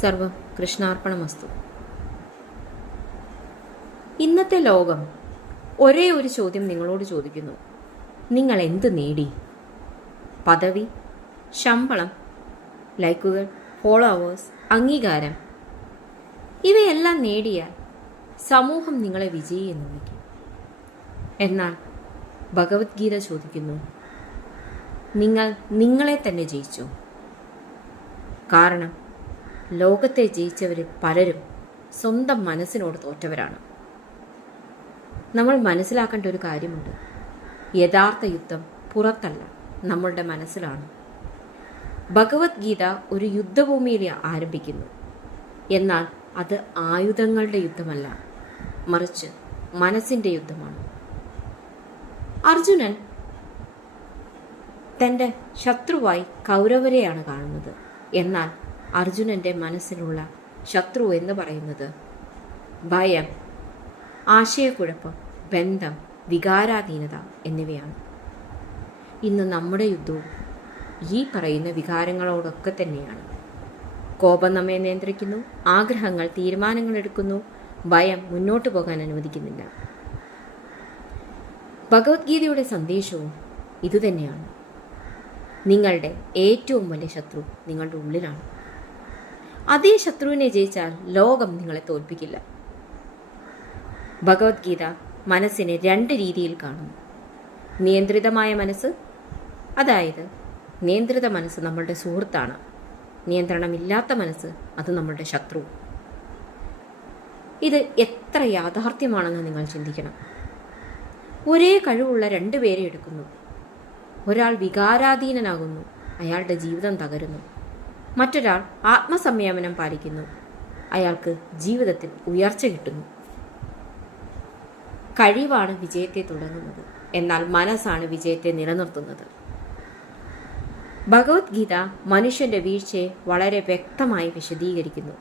സർവം കൃഷ്ണാർപ്പണമസ്തു. ഇന്നത്തെ ലോകം ഒരേ ഒരു ചോദ്യം നിങ്ങളോട് ചോദിക്കുന്നു: നിങ്ങൾ എന്ത് നേടി? പദവി, ശമ്പളം, ലൈക്കുകൾ, ഫോളോവേഴ്സ്, അംഗീകാരം, ഇവയെല്ലാം നേടിയാൽ സമൂഹം നിങ്ങളെ വിജയി എന്ന് വിളിക്കും. എന്നാൽ ഭഗവത്ഗീത ചോദിക്കുന്നു: നിങ്ങൾ നിങ്ങളെ തന്നെ ജയിച്ചു. കാരണം ലോകത്തെ ജയിച്ചവരിൽ പലരും സ്വന്തം മനസ്സിനോട് തോറ്റവരാണ്. നമ്മൾ മനസ്സിലാക്കേണ്ട ഒരു കാര്യമുണ്ട്: യഥാർത്ഥ യുദ്ധം പുറത്തല്ല, നമ്മളുടെ മനസ്സിലാണ്. ഭഗവത്ഗീത ഒരു യുദ്ധഭൂമിയിൽ ആരംഭിക്കുന്നു. എന്നാൽ അത് ആയുധങ്ങളുടെ യുദ്ധമല്ല, മറിച്ച് മനസ്സിൻ്റെ യുദ്ധമാണ്. അർജുനൻ തൻ്റെ ശത്രുവായി കൗരവരെയാണ് കാണുന്നത്. എന്നാൽ അർജുനൻ്റെ മനസ്സിലുള്ള ശത്രു എന്ന് പറയുന്നത് ഭയം, ആശയക്കുഴപ്പം, ബന്ധം, വികാരാധീനത എന്നിവയാണ്. ഇന്ന് നമ്മുടെ യുദ്ധവും ഈ പറയുന്ന വികാരങ്ങളോടൊക്കെ തന്നെയാണ്. കോപം നമ്മെ നിയന്ത്രിക്കുന്നു, ആഗ്രഹങ്ങൾ തീരുമാനങ്ങൾ എടുക്കുന്നു, ഭയം മുന്നോട്ട് പോകാൻ അനുവദിക്കുന്നില്ല. ഭഗവത്ഗീതയുടെ സന്ദേശവും ഇതുതന്നെയാണ്. നിങ്ങളുടെ ഏറ്റവും വലിയ ശത്രു നിങ്ങളുടെ ഉള്ളിലാണ്. അതേ ശത്രുവിനെ ജയിച്ചാൽ ലോകം നിങ്ങളെ തോൽപ്പിക്കില്ല. ഭഗവത്ഗീത മനസ്സിനെ രണ്ട് രീതിയിൽ കാണുന്നു. നിയന്ത്രിതമായ മനസ്സ്, അതായത് നിയന്ത്രിത മനസ്സ് നമ്മളുടെ സുഹൃത്താണ്. നിയന്ത്രണമില്ലാത്ത മനസ്സ്, അത് നമ്മളുടെ ശത്രു. ഇത് എത്ര യാഥാർത്ഥ്യമാണെന്ന് നിങ്ങൾ ചിന്തിക്കണം. ഒരേ കഴിവുള്ള രണ്ടുപേരെ എടുക്കുന്നു. ഒരാൾ വികാരാധീനനാകുന്നു, അയാളുടെ ജീവിതം തകരുന്നു. മറ്റൊരാൾ ആത്മസംയമനം പാലിക്കുന്നു, അയാൾക്ക് ജീവിതത്തിൽ ഉയർച്ച കിട്ടുന്നു. കഴിവാണ് വിജയത്തെ തുടങ്ങുന്നത്, എന്നാൽ മനസ്സാണ് വിജയത്തെ നിലനിർത്തുന്നത്. ഭഗവത്ഗീത മനുഷ്യന്റെ വീഴ്ചയെ വളരെ വ്യക്തമായി വിശദീകരിക്കുന്നു.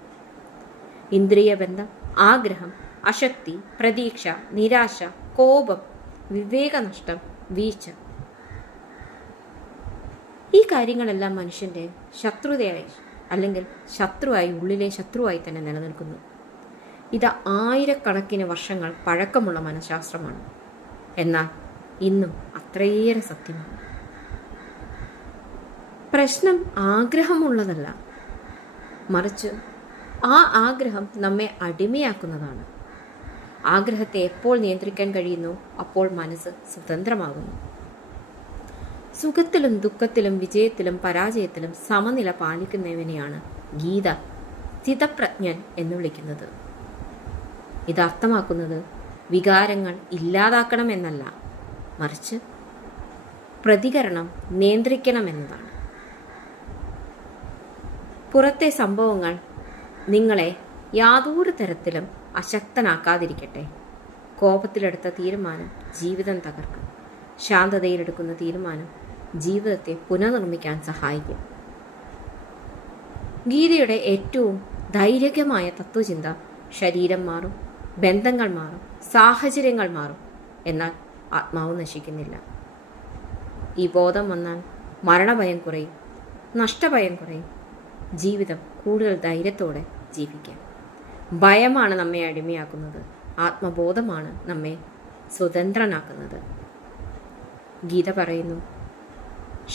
ഇന്ദ്രിയബന്ധം, ആഗ്രഹം, അശക്തി, പ്രതീക്ഷ, നിരാശ, കോപം, വിവേകനഷ്ടം, വീഴ്ച, ഈ കാര്യങ്ങളെല്ലാം മനുഷ്യന്റെ ശത്രുതയായി അല്ലെങ്കിൽ ശത്രുവായി, ഉള്ളിലെ ശത്രുവായി തന്നെ നിലനിൽക്കുന്നു. ഇത് ആയിരക്കണക്കിന് വർഷങ്ങൾ പഴക്കമുള്ള മനഃശാസ്ത്രമാണ്. എന്നാൽ ഇന്നും അത്രയേറെ സത്യമാണ്. പ്രശ്നം ആഗ്രഹമുള്ളതല്ല, മറിച്ച് ആ ആഗ്രഹം നമ്മെ അടിമയാക്കുന്നതാണ്. ആഗ്രഹത്തെ എപ്പോൾ നിയന്ത്രിക്കാൻ കഴിയുന്നു, അപ്പോൾ മനസ്സ് സ്വതന്ത്രമാകുന്നു. സുഖത്തിലും ദുഃഖത്തിലും വിജയത്തിലും പരാജയത്തിലും സമനില പാലിക്കുന്നവനെയാണ് ഗീത സ്ഥിതപ്രജ്ഞൻ എന്ന് വിളിക്കുന്നത്. ഇതർത്ഥമാക്കുന്നത് വികാരങ്ങൾ ഇല്ലാതാക്കണമെന്നല്ല, മറിച്ച് പ്രതികരണം നിയന്ത്രിക്കണമെന്നതാണ്. പുറത്തെ സംഭവങ്ങൾ നിങ്ങളെ യാതൊരു തരത്തിലും അശക്തനാക്കാതിരിക്കട്ടെ. കോപത്തിലെടുത്ത തീരുമാനം ജീവിതം തകർക്കും. ശാന്തതയിലെടുക്കുന്ന തീരുമാനം ജീവിതത്തെ പുനർനിർമ്മിക്കാൻ സഹായിക്കും. ഗീതയുടെ ഏറ്റവും ധൈര്യകമായ തത്വചിന്ത: ശരീരം മാറും, ബന്ധങ്ങൾ മാറും, സാഹചര്യങ്ങൾ മാറും, എന്നാൽ ആത്മാവ് നശിക്കുന്നില്ല. ഈ ബോധം വന്നാൽ മരണഭയം കുറയും, നഷ്ടഭയം കുറയും, ജീവിതം കൂടുതൽ ധൈര്യത്തോടെ ജീവിക്കാം. ഭയമാണ് നമ്മെ അടിമയാക്കുന്നത്, ആത്മബോധമാണ് നമ്മെ സ്വതന്ത്രനാക്കുന്നത്. ഗീത പറയുന്നു: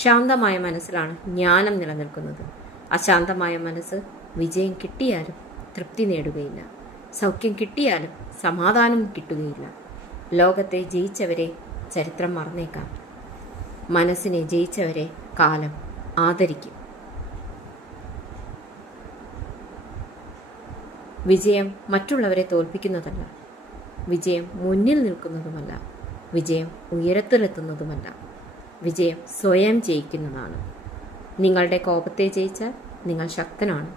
ശാന്തമായ മനസ്സിലാണ് ജ്ഞാനം നിലനിൽക്കുന്നത്. അശാന്തമായ മനസ്സ് വിജയം കിട്ടിയാലും തൃപ്തി നേടുകയില്ല, സൗഖ്യം കിട്ടിയാലും സമാധാനം കിട്ടുകയില്ല. ലോകത്തെ ജയിച്ചവരെ ചരിത്രം മറന്നേക്കാം, മനസ്സിനെ ജയിച്ചവരെ കാലം ആദരിക്കും. വിജയം മറ്റുള്ളവരെ തോൽപ്പിക്കുന്നതല്ല, വിജയം മുന്നിൽ നിൽക്കുന്നതുമല്ല, വിജയം ഉയരത്തിലെത്തുന്നതുമല്ല, വിജയം സ്വയം ജയിക്കുന്നതാണ്. നിങ്ങളുടെ കോപത്തെ ജയിച്ചാൽ നിങ്ങൾ ശക്തനാണ്.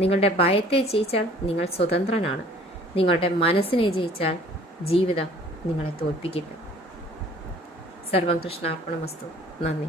നിങ്ങളുടെ ഭയത്തെ ജയിച്ചാൽ നിങ്ങൾ സ്വതന്ത്രനാണ്. നിങ്ങളുടെ മനസ്സിനെ ജയിച്ചാൽ ജീവിതം നിങ്ങളെ തോൽപ്പിക്കില്ല. സർവം കൃഷ്ണാർപ്പണമസ്തു. നന്ദി.